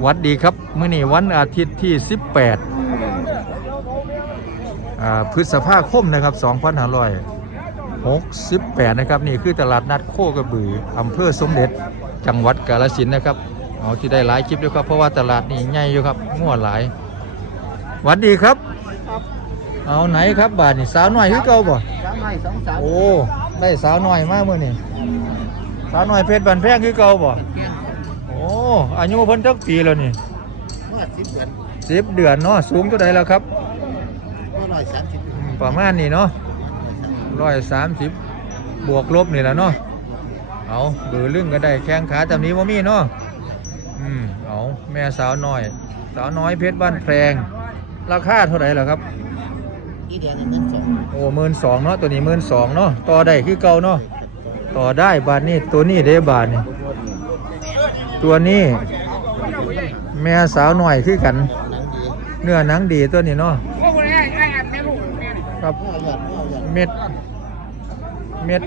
หวัดดีครับมื้อนี้วันอาทิตย์ที่ 18อ่าพฤษภาคมนะครับ2568 นะครับ นี่คือตลาดนัดโคกระบืออำเภอสมเด็จจังหวัดกาฬสินธุ์นะครับเอาที่ได้หลายคลิปด้วยครับ เพราะว่าตลาดนี่ใหญ่อยู่ครับงัวหลายหวัดดีครับ เอาไหนครับบาทนี่สาวน้อยคือเก่าบ่สามให้สองสามโอ้ได้สาวน้อยมากมื้อนี่ สาวน้อยเพชรบันแพงคือเก่าบ่โอ้อายุเพิ่นจักปีแล้วนี่เมื่อสิบเดือนสิบเดือนเนาะสูงเท่าใดแล้วครับเมื่อร้อยสามสิบอืมประมาณนี้เนาะร้อยสามสิบบวกลบนี่แหละเนาะเอาเบือลึงก็ได้แข้งขาจำนี้ว่ามีเนาะอืมเอาแม่สาวน้อย สาวน้อยเพชรบ้านแพงราคาเท่าไหร่ล่ะครับอีเดียวนี่เงินสองโอ้หมื่นสองเนาะตัวนี้หมื่นสองเนาะต่อได้คือเก่าเนาะ ต่อได้บาทนี้ตัวนี้เด้บาทนี่ตัวนี้แม่สาวหน่อยคือกันหนังดีเนื้อหนังดีตัวนี้เนาะครับเมื่อหยอดเมื่อหยอดเม็ด เม็ด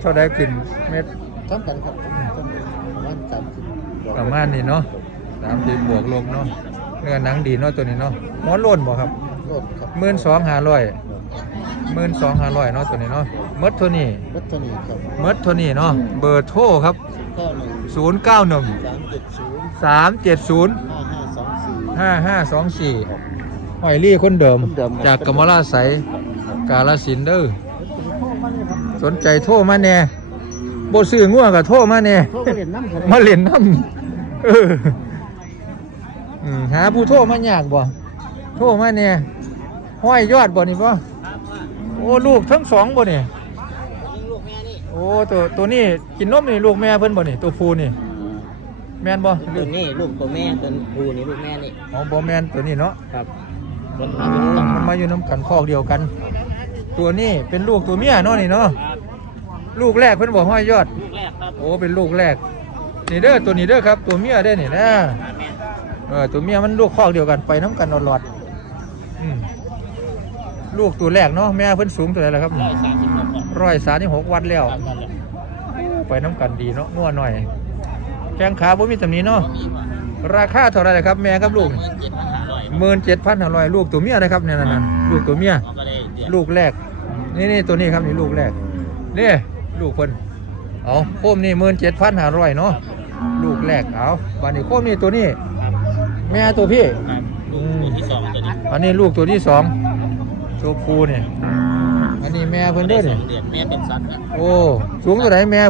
เท่าไดขึ้นเม็ดทำกันครับประมาณสามสิบประมาณนี้เนาะสามสิบบวกลบเนาะเนื้อหนังดีเนาะตัวนี้เนาะหมอนล้นบ่ครับโลดครับหมื่นสองห้าร้อย หมื่นสองห้าร้อยเนาะตัวนี้เนาะเมดเท่านี้วัตถุนิครับเมดเท่านี้เนาะเบอร์โทรครับก็หนึ่งศูนย์เก้าหนึ่งสามเจ็ดศูนย์สามเจ็ดศูนย์ห้าห้าสองสี่ ห้าห้าสองสี่หอยลี่คนเดิม คนเดิมจากกมลาไสยกาลสินธุ์เด้อสนใจโทรมาแน่บ่ซื้อง่วงกับโทรมาแน่ โทรมาเรียนน้ำเถอะมาเล่นน้ำเอออืมหาผู้โทรมายากบ่ โทรมาแน่ห้อยยอดบ่นี่บ่ โอ้ลูกทั้งสองบ่นี่ลูกแม่นี่โอ้ตัวตัวนี้กินนมนี่ลูกแม่เพิ่นบ่นี่ตัวผู้นี่แม่นบ่ตัวนี้ลูกตัวแม่ตัวผู้นี่ลูกแม่นี่อ๋อบ่แม่นตัวนี้เนาะครับมันมาอยู่น้ำกันคอกเดียวกัน ตัวนี้เป็นลูกตัวเมียเนาะนี่เนาะลูกแรกเพิ่นบอกห้อยยอดลูกแรกครับโอ้เป็นลูกแรกนี่เด้อตัวนี้เด้อครับ ตัวเมียเด้อนี่นะเออตัวเมียมันลูกคอกเดียวกันไปน้ำกันหลอดๆอืม ลูกตัวแรกเนาะแม่เพิ่นสูงตัวไหนล่ะครับร้อยสามสิบหกครับร้อยสามที่หกวัดแล้วตามกันเลยไปน้ำกันดีเนาะนัวหน่อยแข้งขาบ่มีตำหนี้เนาะมีมาราคาเท่าไหรล่ะครับ แม่กับลูกเงินเจ็ดพันห้าร้อยหมื่นเจ็ดพันห้าร้อยลูกตัวเมียนะครับเนี่ยนั่นๆลูกตัวเมียเอาก็ได้เดือนลูกแรก นี่นี่ตัวนี้ครับนี่ลูกแรกนี่ลูกเพิ่นเอาโคมนี่หมื่นเจ็ดพันห้าร้อยเนาะลูกแรกเอาบานนี้โคมนี่ตัวนี้ แม่ตัวพี่ครับลูกตัวที่สองตัวนี้อันนี้ลูกตัวที่สอง ตัวผู้เนี่ย อันนี้แม่เพิ่นเด้อสอนี่งเดือนแม่เป็นสัตว์ครับโอ้ สูงตัวไหนแม่เพิ่น